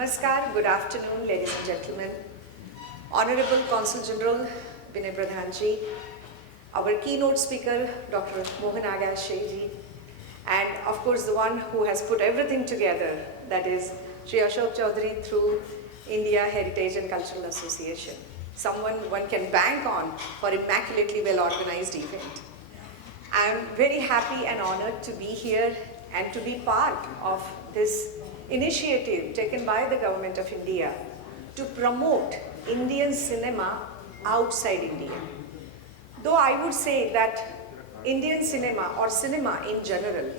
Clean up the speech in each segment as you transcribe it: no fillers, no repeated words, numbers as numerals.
Namaskar, good afternoon, ladies and gentlemen. Honorable Consul General Vinay Pradhanji, our keynote speaker, Dr. Mohan Agash ji, and of course the one who has put everything together, that is Shri Ashok Chaudhary through India Heritage and Cultural Association. Someone one can bank on for immaculately well organized event. I am very happy and honored to be here and to be part of this initiative taken by the Government of India to promote Indian cinema outside India. Though I would say that Indian cinema or cinema in general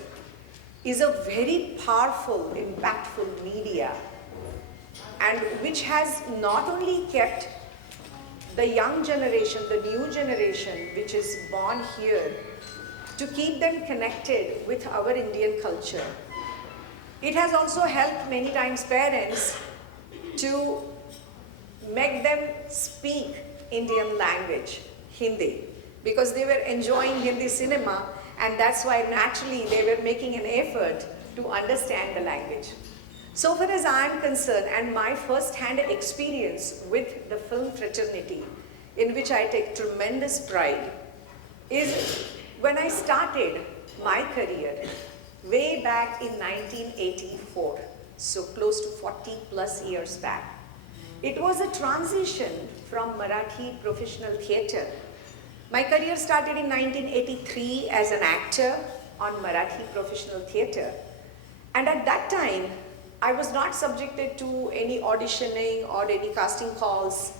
is a very powerful, impactful media, and which has not only kept the young generation, the new generation which is born here, to keep them connected with our Indian culture. It has also helped many times parents to make them speak Indian language, Hindi, because they were enjoying Hindi cinema, and that's why naturally they were making an effort to understand the language. So far as I am concerned, and my first-hand experience with the film fraternity, in which I take tremendous pride, is when I started my career way back in 1984, so close to 40 plus years back. It was a transition from Marathi professional theatre. My career started in 1983 as an actor on Marathi professional theatre. And at that time, I was not subjected to any auditioning or any casting calls,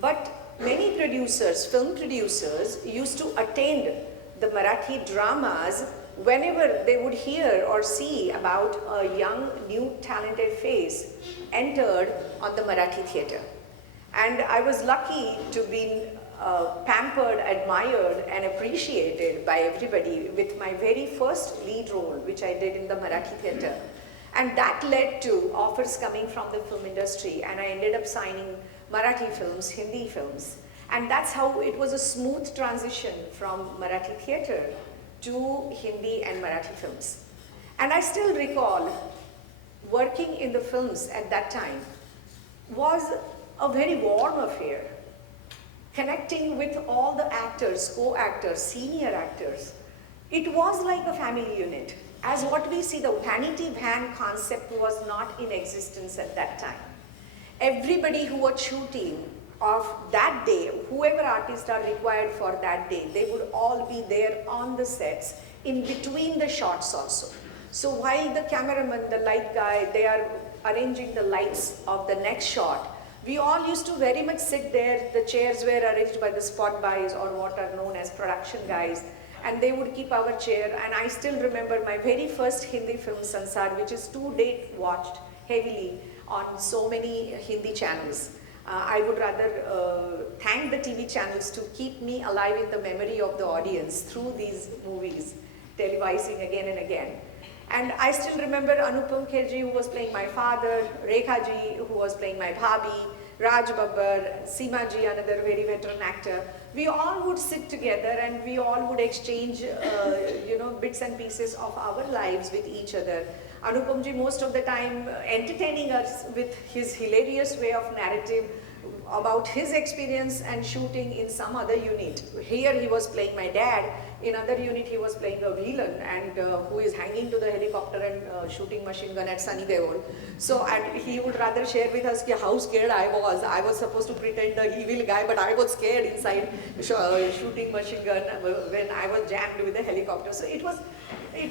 but many producers, film producers, used to attend the Marathi dramas whenever they would hear or see about a young, new, talented face entered on the Marathi theatre. And I was lucky to be pampered, admired, and appreciated by everybody with my very first lead role, which I did in the Marathi theatre. And that led to offers coming from the film industry, and I ended up signing Marathi films, Hindi films. And that's how it was a smooth transition from Marathi theatre to Hindi and Marathi films. And I still recall working in the films at that time was a very warm affair. Connecting with all the actors, co-actors, senior actors. It was like a family unit. As what we see, the vanity van concept was not in existence at that time. Everybody who was shooting of that day, whoever artists are required for that day, they would all be there on the sets in between the shots also. So while the cameraman, the light guy, they are arranging the lights of the next shot, we all used to very much sit there. The chairs were arranged by the spot guys or what are known as production guys, and they would keep our chair. And I still remember my very first Hindi film, Sansar, which is to date watched heavily on so many Hindi channels. I would rather thank the TV channels to keep me alive in the memory of the audience through these movies, televising again and again. And I still remember Anupam Kherji, who was playing my father, Rekha ji, who was playing my bhabhi, Raj Babbar, Seema ji, another very veteran actor. We all would sit together and we all would exchange bits and pieces of our lives with each other. Anupam ji most of the time entertaining us with his hilarious way of narrative about his experience and shooting in some other unit. Here he was playing my dad, in other unit he was playing a villain and who is hanging to the helicopter and shooting machine gun at Sunny Deol. So and he would rather share with us how scared I was. I was supposed to pretend the evil guy, but I was scared inside shooting machine gun when I was jammed with the helicopter. So it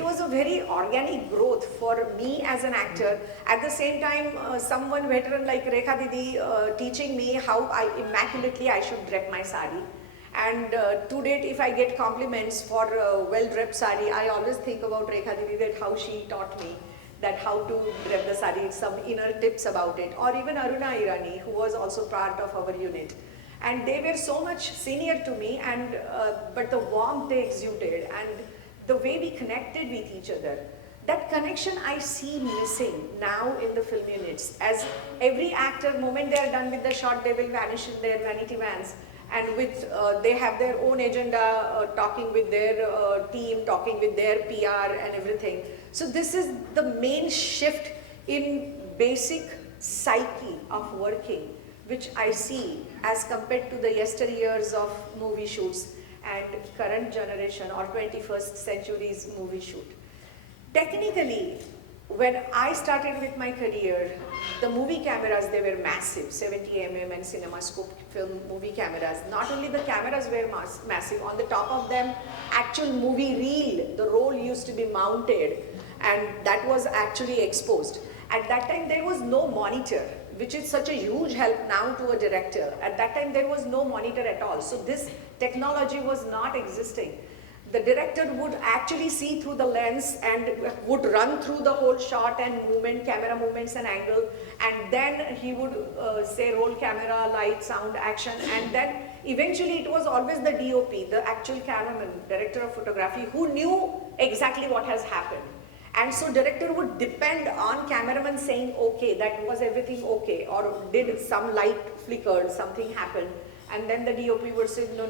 was a very organic growth for me as an actor. At the same time, someone veteran like Rekha Didi teaching me how immaculately I should drape my sari. And to date, if I get compliments for well-draped sari, I always think about Rekha Didi, that how she taught me that how to drape the sari, some inner tips about it. Or even Aruna Irani, who was also part of our unit. And they were so much senior to me, and but the warmth they exuded and the way we connected with each other. That connection I see missing now in the film units. As every actor, moment they are done with the shot, they will vanish in their vanity vans. And with they have their own agenda, talking with their team, talking with their PR and everything. So this is the main shift in basic psyche of working, which I see as compared to the yesteryears of movie shoots and current generation or 21st century's movie shoot. Technically, when I started with my career, the movie cameras, they were massive, 70 and CinemaScope film movie cameras. Not only the cameras were massive, on the top of them, actual movie reel, the roll used to be mounted, and that was actually exposed. At that time, there was no monitor, which is such a huge help now to a director. At that time, there was no monitor at all. So this technology was not existing. The director would actually see through the lens and would run through the whole shot and movement, camera movements and angle, and then he would say roll camera, light, sound, action, and then eventually it was always the DOP, the actual cameraman, director of photography, who knew exactly what has happened. And so director would depend on cameraman saying, okay, that was everything okay, or did some light flickered, something happened. And then the DOP would say, no,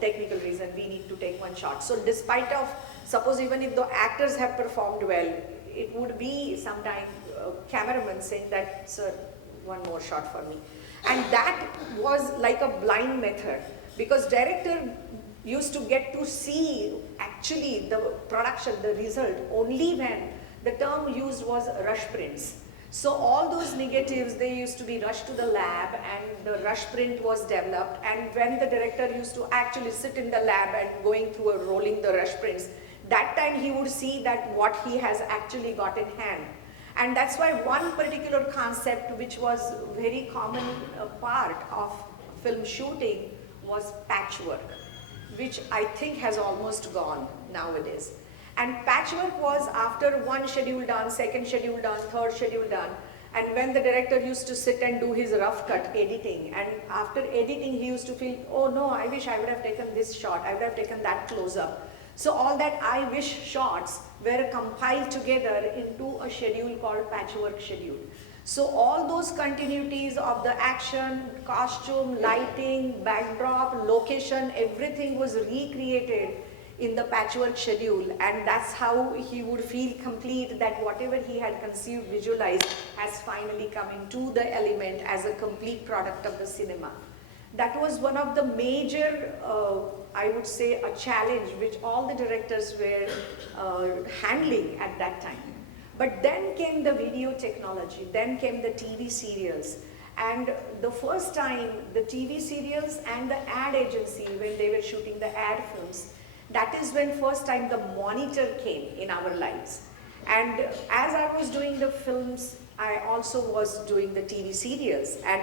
technical reason, we need to take one shot. So despite of, suppose even if the actors have performed well, it would be sometimes cameraman saying that, sir, one more shot for me. And that was like a blind method, because director used to get to see actually the production, the result, only when the term used was rush prints. So all those negatives, they used to be rushed to the lab, and the rush print was developed, and when the director used to actually sit in the lab and going through a rolling the rush prints, that time he would see that what he has actually got in hand. And that's why one particular concept which was very common part of film shooting was patchwork, which I think has almost gone nowadays. And patchwork was after one schedule done, second schedule done, third schedule done, and when the director used to sit and do his rough cut editing, and after editing he used to feel, oh no, I wish I would have taken this shot, I would have taken that close up. So all that I wish shots were compiled together into a schedule called patchwork schedule. So all those continuities of the action, costume, lighting, backdrop, location, everything was recreated in the patchwork schedule, and that's how he would feel complete that whatever he had conceived, visualized, has finally come into the element as a complete product of the cinema. That was one of the major, I would say, a challenge which all the directors were handling at that time. But then came the video technology, then came the TV serials. And the first time the TV serials and the ad agency, when they were shooting the ad films, that is when first time the monitor came in our lives. And as I was doing the films, I also was doing the TV serials. And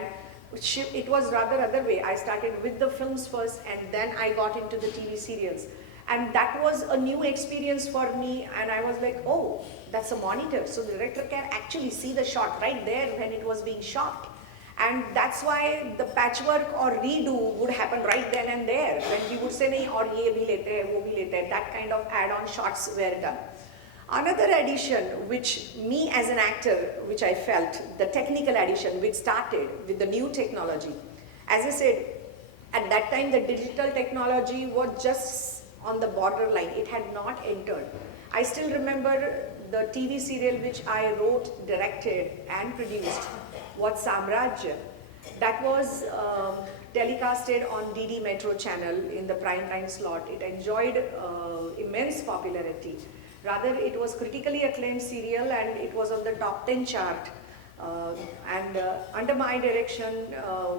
it was rather other way. I started with the films first, and then I got into the TV serials. And that was a new experience for me, and I was like, oh, that's a monitor. So the director can actually see the shot right there when it was being shot. And that's why the patchwork or redo would happen right then and there, when he would say, nahi, aur ye bhi lete hai, wo bhi lete hai, that kind of add-on shots were done. Another addition, which me as an actor, which I felt, the technical addition, which started with the new technology. As I said, at that time, the digital technology was just on the borderline. It had not entered. I still remember the TV serial which I wrote, directed, and produced was Samrajya. That was telecasted on DD Metro channel in the prime time slot. It enjoyed immense popularity. Rather, it was critically acclaimed serial, and it was on the top 10 chart. Under my direction,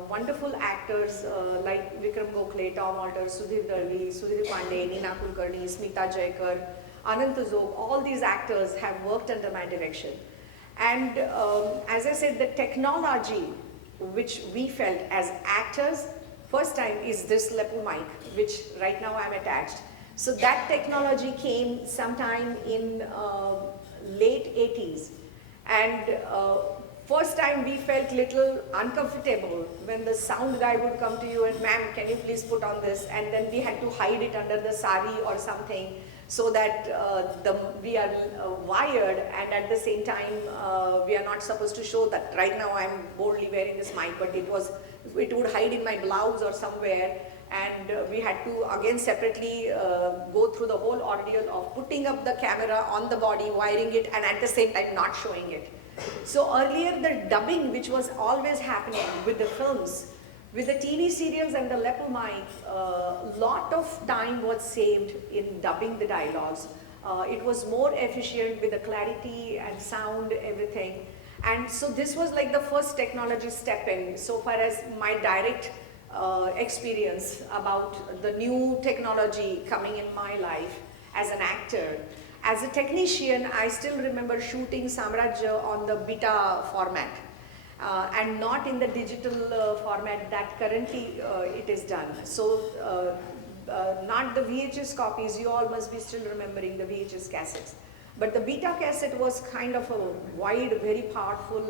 wonderful actors like Vikram Gokhale, Tom Alter, Sudhir Dalvi, Sudhir Pandey, Neena Kulkarni, Smita Jaikar, Anant Zog, all these actors have worked under my direction. And as I said, the technology which we felt as actors, first time is this lapel mic, which right now I'm attached. So that technology came sometime in late 80s. And first time we felt little uncomfortable when the sound guy would come to you and, ma'am, can you please put on this? And then we had to hide it under the sari or something, so that we are wired, and at the same time we are not supposed to show that right now I'm boldly wearing this mic, but it would hide in my blouse or somewhere, and we had to again separately go through the whole ordeal of putting up the camera on the body, wiring it, and at the same time not showing it. So earlier the dubbing, which was always happening with the films, with the TV serials and the lapel mic, lot of time was saved in dubbing the dialogues. It was more efficient with the clarity and sound, everything. And so this was like the first technology step in, so far as my direct experience about the new technology coming in my life as an actor. As a technician, I still remember shooting Samrajya on the beta format. And not in the digital format that currently it is done. So not the VHS copies, you all must be still remembering the VHS cassettes. But the beta cassette was kind of a wide, very powerful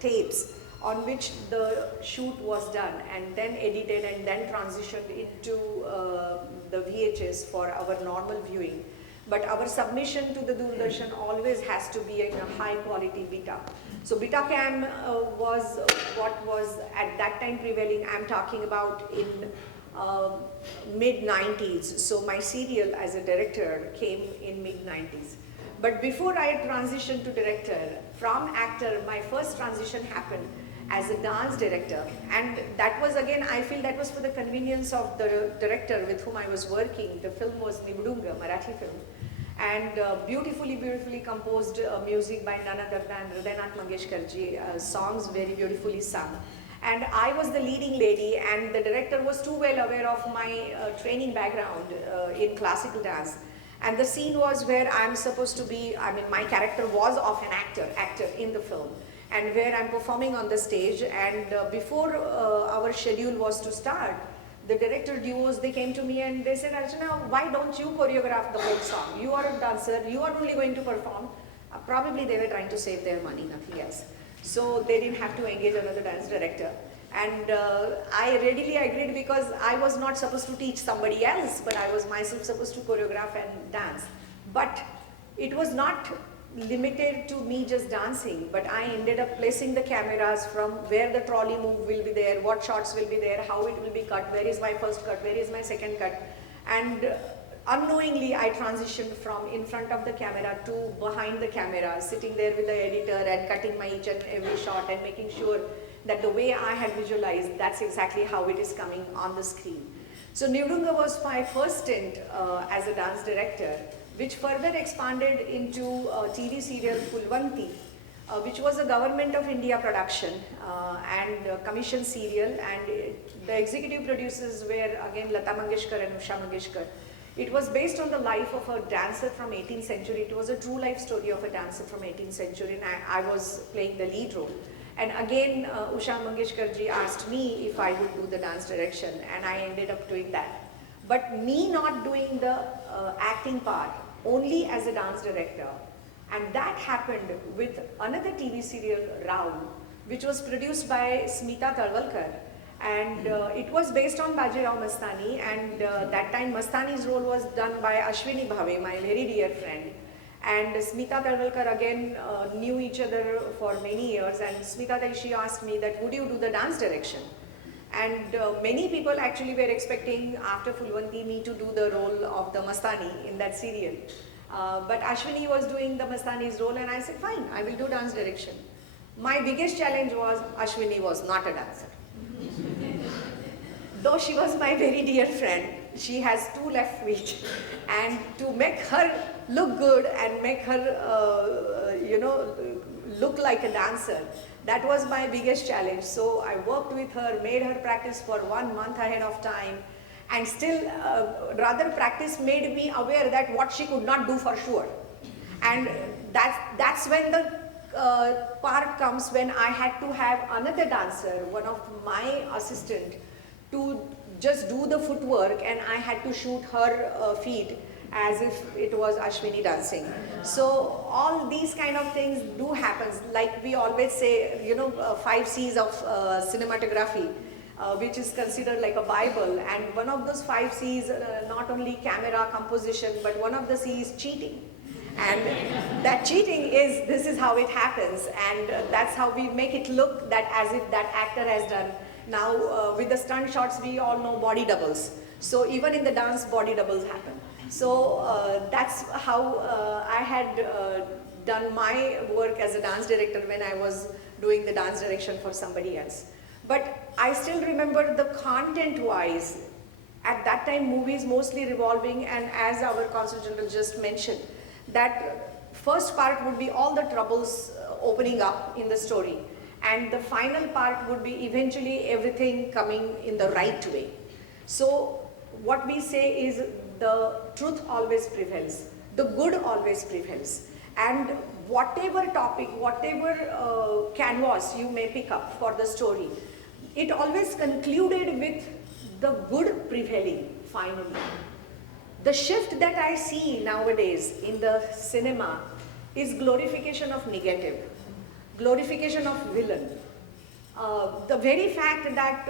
tapes on which the shoot was done and then edited and then transitioned into the VHS for our normal viewing. But our submission to the Doordarshan always has to be in a high quality beta. So Betacam was what was at that time prevailing. I'm talking about in mid-90s. So my serial as a director came in mid-90s. But before I transitioned to director, from actor, my first transition happened as a dance director. And that was again, I feel that was for the convenience of the director with whom I was working. The film was Nibudunga, Marathi film. And beautifully composed music by none other than Hridaynath Mangeshkarji, songs very beautifully sung. And I was the leading lady, and the director was too well aware of my training background in classical dance. And the scene was where I'm supposed to be, I mean, my character was of an actor in the film, and where I'm performing on the stage. And before our schedule was to start, the director duos, they came to me and they said, Archana, why don't you choreograph the whole song? You are a dancer, you are only going to perform. Probably they were trying to save their money, nothing else. So they didn't have to engage another dance director. And I readily agreed because I was not supposed to teach somebody else, but I was myself supposed to choreograph and dance. But it was not limited to me just dancing, but I ended up placing the cameras from where the trolley move will be there, what shots will be there, how it will be cut, where is my first cut, where is my second cut. And unknowingly I transitioned from in front of the camera to behind the camera, sitting there with the editor and cutting my each and every shot and making sure that the way I had visualized, that's exactly how it is coming on the screen. So Nibudunga was my first stint as a dance director, which further expanded into a TV serial Phulwanti, which was a Government of India production and commission serial, and the executive producers were again Lata Mangeshkar and Usha Mangeshkar. It was based on the life of a dancer from 18th century. It was a true life story of a dancer from 18th century, and I was playing the lead role. And again, Usha Mangeshkar ji asked me if I would do the dance direction, and I ended up doing that. But me not doing the acting part, only as a dance director. And that happened with another TV serial, Raul, which was produced by Smita Talwalkar. And it was based on Bajirao Mastani, and that time Mastani's role was done by Ashwini Bhave, my very dear friend. And Smita Talwalkar again knew each other for many years, and Smita, she asked me that, would you do the dance direction? And many people actually were expecting after Phulwanti me to do the role of the Mastani in that serial. But Ashwini was doing the Mastani's role, and I said, fine, I will do dance direction. My biggest challenge was Ashwini was not a dancer. Though she was my very dear friend, she has 2 left feet, and to make her look good and make her, look like a dancer, that was my biggest challenge. So I worked with her, made her practice for 1 month ahead of time, and still rather practice made me aware that what she could not do for sure. And that's when the part comes when I had to have another dancer, one of my assistant, to just do the footwork, and I had to shoot her feet as if it was Ashwini dancing. So all these kind of things do happen. Like we always say, 5 C's of cinematography, which is considered like a Bible. And one of those 5 C's, not only camera composition, but one of the C's is cheating. And that cheating is, this is how it happens. And that's how we make it look that as if that actor has done. Now with the stunt shots, we all know body doubles. So even in the dance, body doubles happen. So that's how I had done my work as a dance director when I was doing the dance direction for somebody else. But I still remember the content-wise, at that time movies mostly revolving, and as our Consul General just mentioned, that first part would be all the troubles opening up in the story, and the final part would be eventually everything coming in the right way. So what we say is the truth always prevails, the good always prevails, and whatever topic, whatever canvas you may pick up for the story, it always concluded with the good prevailing finally. The shift that I see nowadays in the cinema is glorification of negative, glorification of villain. The very fact that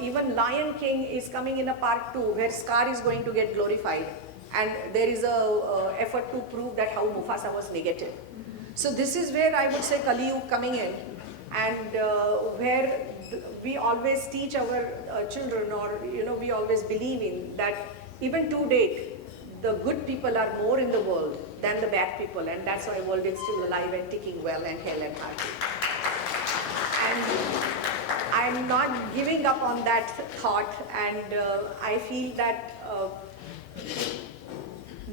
even Lion King is coming in a part 2 where Scar is going to get glorified, and there is a effort to prove that how Mufasa was negative. So this is where I would say Kali Yuga coming in, and where we always teach our children, or we always believe in that even to date the good people are more in the world than the bad people, and that's why the world is still alive and ticking well and hale and hearty. And I'm not giving up on that thought, and I feel that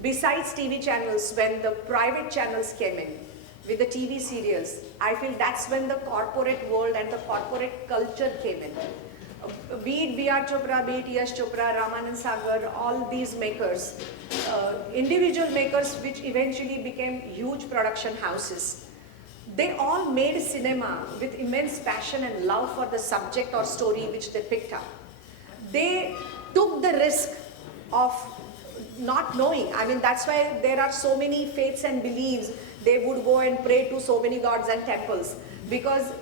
besides TV channels, when the private channels came in with the TV serials, I feel that's when the corporate world and the corporate culture came in. Be it B.R. Chopra, be it Yash Chopra, Ramanand Sagar, all these makers, individual makers which eventually became huge production houses. They all made cinema with immense passion and love for the subject or story which they picked up. They took the risk of not knowing. I mean, that's why there are so many faiths and beliefs. They would go and pray to so many gods and temples, because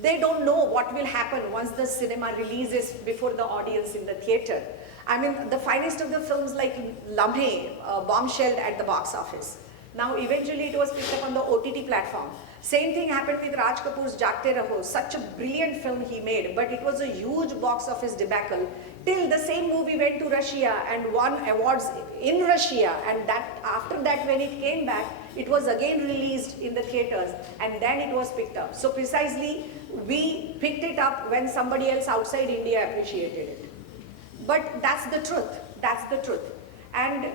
they don't know what will happen once the cinema releases before the audience in the theater. I mean, the finest of the films like Lamhe bombshelled at the box office. Now eventually it was picked up on the OTT platform. Same thing happened with Raj Kapoor's Jaagte Raho, such a brilliant film he made, but it was a huge box office debacle, till the same movie went to Russia and won awards in Russia, and that after that when it came back, it was again released in the theaters, and then it was picked up. So precisely, we picked it up when somebody else outside India appreciated it. But that's the truth, that's the truth. And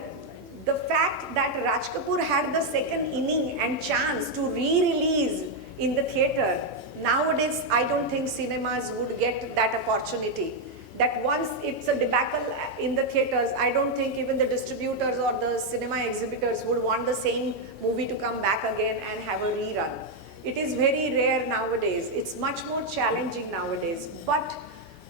the fact that Raj Kapoor had the second inning and chance to re-release in the theater, nowadays I don't think cinemas would get that opportunity. That once it's a debacle in the theaters, I don't think even the distributors or the cinema exhibitors would want the same movie to come back again and have a rerun. It is very rare nowadays. It's much more challenging nowadays. But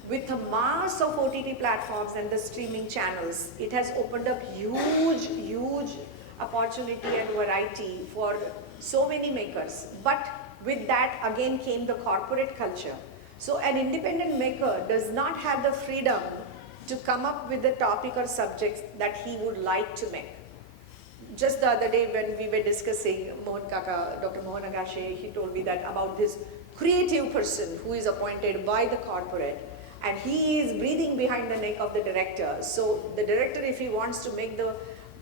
with the mass of OTT platforms and the streaming channels, it has opened up huge, huge opportunity and variety for so many makers. But with that again came the corporate culture. So an independent maker does not have the freedom to come up with the topic or subjects that he would like to make. Just the other day when we were discussing Mohan Kaka, Dr. Mohan Agashe, he told me that about this creative person who is appointed by the corporate, and he is breathing behind the neck of the director. So the director, if he wants to make the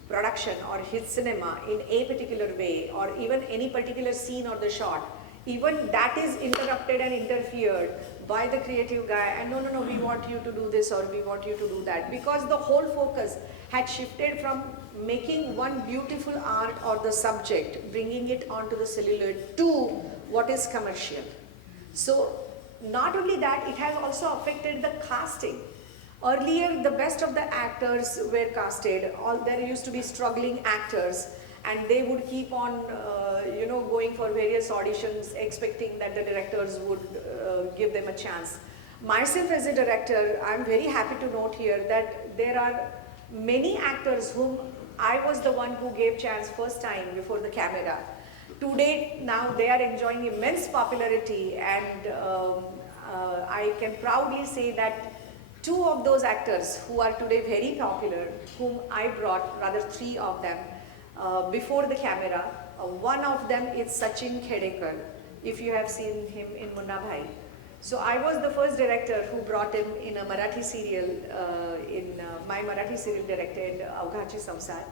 production or his cinema in a particular way, or even any particular scene or the shot, even that is interrupted and interfered by the creative guy, and no, we want you to do this or we want you to do that, because the whole focus had shifted from making one beautiful art or the subject, bringing it onto the celluloid, to what is commercial. So not only that, it has also affected the casting. Earlier, the best of the actors were casted. There used to be struggling actors, and they would keep on going for various auditions, expecting that the directors would give them a chance. Myself as a director, I'm very happy to note here that there are many actors whom I was the one who gave chance first time before the camera. To date, now they are enjoying immense popularity, and I can proudly say that two of those actors who are today very popular, whom I brought, rather three of them, before the camera. One of them is Sachin Khedekar, if you have seen him in Munna Bhai. So I was the first director who brought him in a Marathi serial, my Marathi serial directed Avghachi Samsar.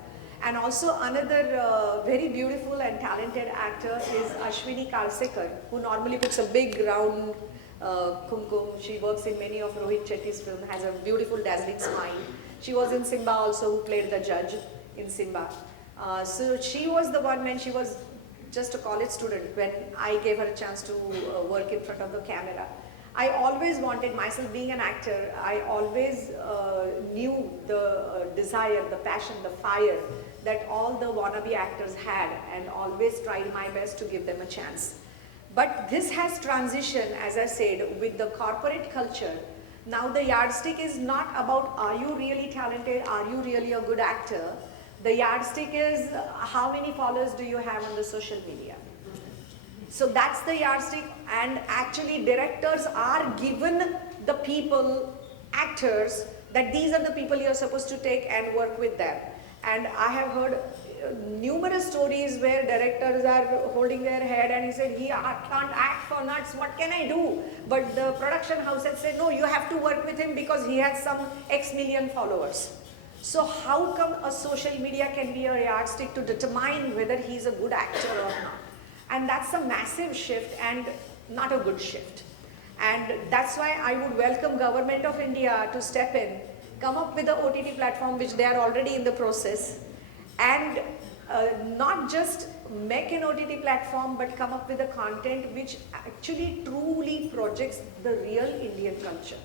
And also another very beautiful and talented actor is Ashwini Kalsekar, who normally puts a big round kumkum. She works in many of Rohit Chetty's films, has a beautiful dazzling smile. She was in Simba also, who played the judge in Simba. So she was the one when she was just a college student, when I gave her a chance to work in front of the camera. I always wanted, myself being an actor, I always knew the desire, the passion, the fire that all the wannabe actors had, and always tried my best to give them a chance. But this has transitioned, as I said, with the corporate culture. Now the yardstick is not about, are you really talented, are you really a good actor? The yardstick is, how many followers do you have on the social media? So that's the yardstick, and actually directors are given the people, actors, that these are the people you're supposed to take and work with them. And I have heard numerous stories where directors are holding their head and he said, he can't act for nuts, what can I do? But the production house had said, no, you have to work with him because he has some X million followers. So how come a social media can be a yardstick to determine whether he's a good actor or not? And that's a massive shift and not a good shift. And that's why I would welcome Government of India to step in, come up with the OTT platform, which they are already in the process, and not just make an OTT platform, but come up with a content which actually truly projects the real Indian culture.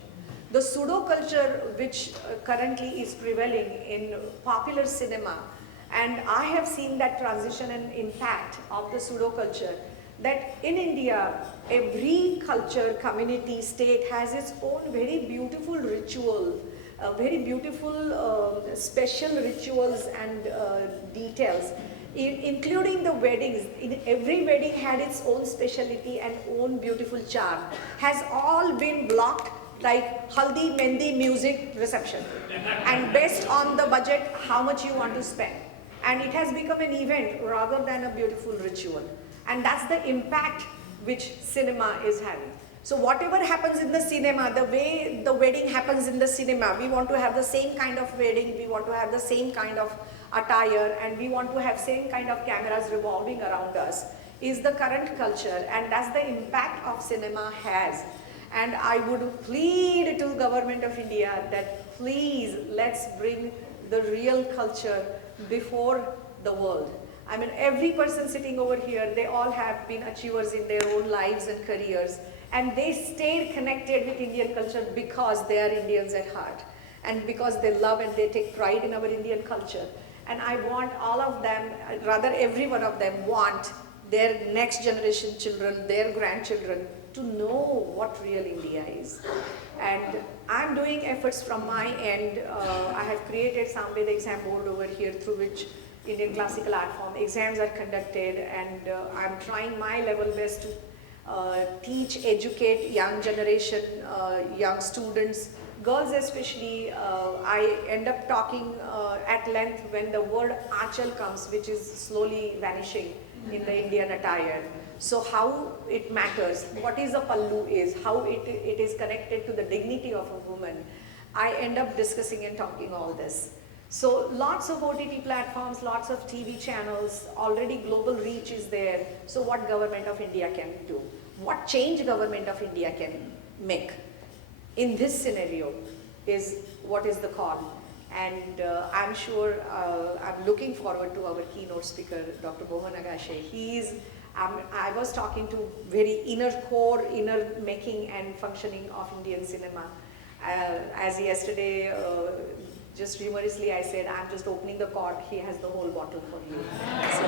The pseudo culture which currently is prevailing in popular cinema, and I have seen that transition and impact of the pseudo culture, that in India, every culture, community, state has its own very beautiful ritual, very beautiful special rituals and details, including the weddings. In every wedding had its own speciality and own beautiful charm, has all been blocked like haldi, mehndi, music, reception, and based on the budget, how much you want to spend. And it has become an event rather than a beautiful ritual. And that's the impact which cinema is having. So whatever happens in the cinema, the way the wedding happens in the cinema, we want to have the same kind of wedding, we want to have the same kind of attire, and we want to have same kind of cameras revolving around us, is the current culture, and that's the impact of cinema has. And I would plead to the Government of India that please let's bring the real culture before the world. I mean, every person sitting over here, they all have been achievers in their own lives and careers, and they stayed connected with Indian culture because they are Indians at heart, and because they love and they take pride in our Indian culture. And I want all of them, rather every one of them, want their next generation children, their grandchildren, to know what real India is. And I'm doing efforts from my end. I have created Samved exam board over here, through which Indian classical art form exams are conducted, and I'm trying my level best to teach, educate young generation, young students, girls especially. I end up talking at length when the word Achal comes, which is slowly vanishing in the Indian attire. So how it matters, what is a pallu is, how it is connected to the dignity of a woman. I end up discussing and talking all this. So lots of OTT platforms, lots of TV channels, already global reach is there. So what Government of India can do? What change Government of India can make in this scenario is what is the call. And I'm sure, I'm looking forward to our keynote speaker, Dr. Mohan Agashe. I was talking to very inner core, inner making and functioning of Indian cinema. As yesterday, just humorously I said, I'm just opening the cork, he has the whole bottle for you. So,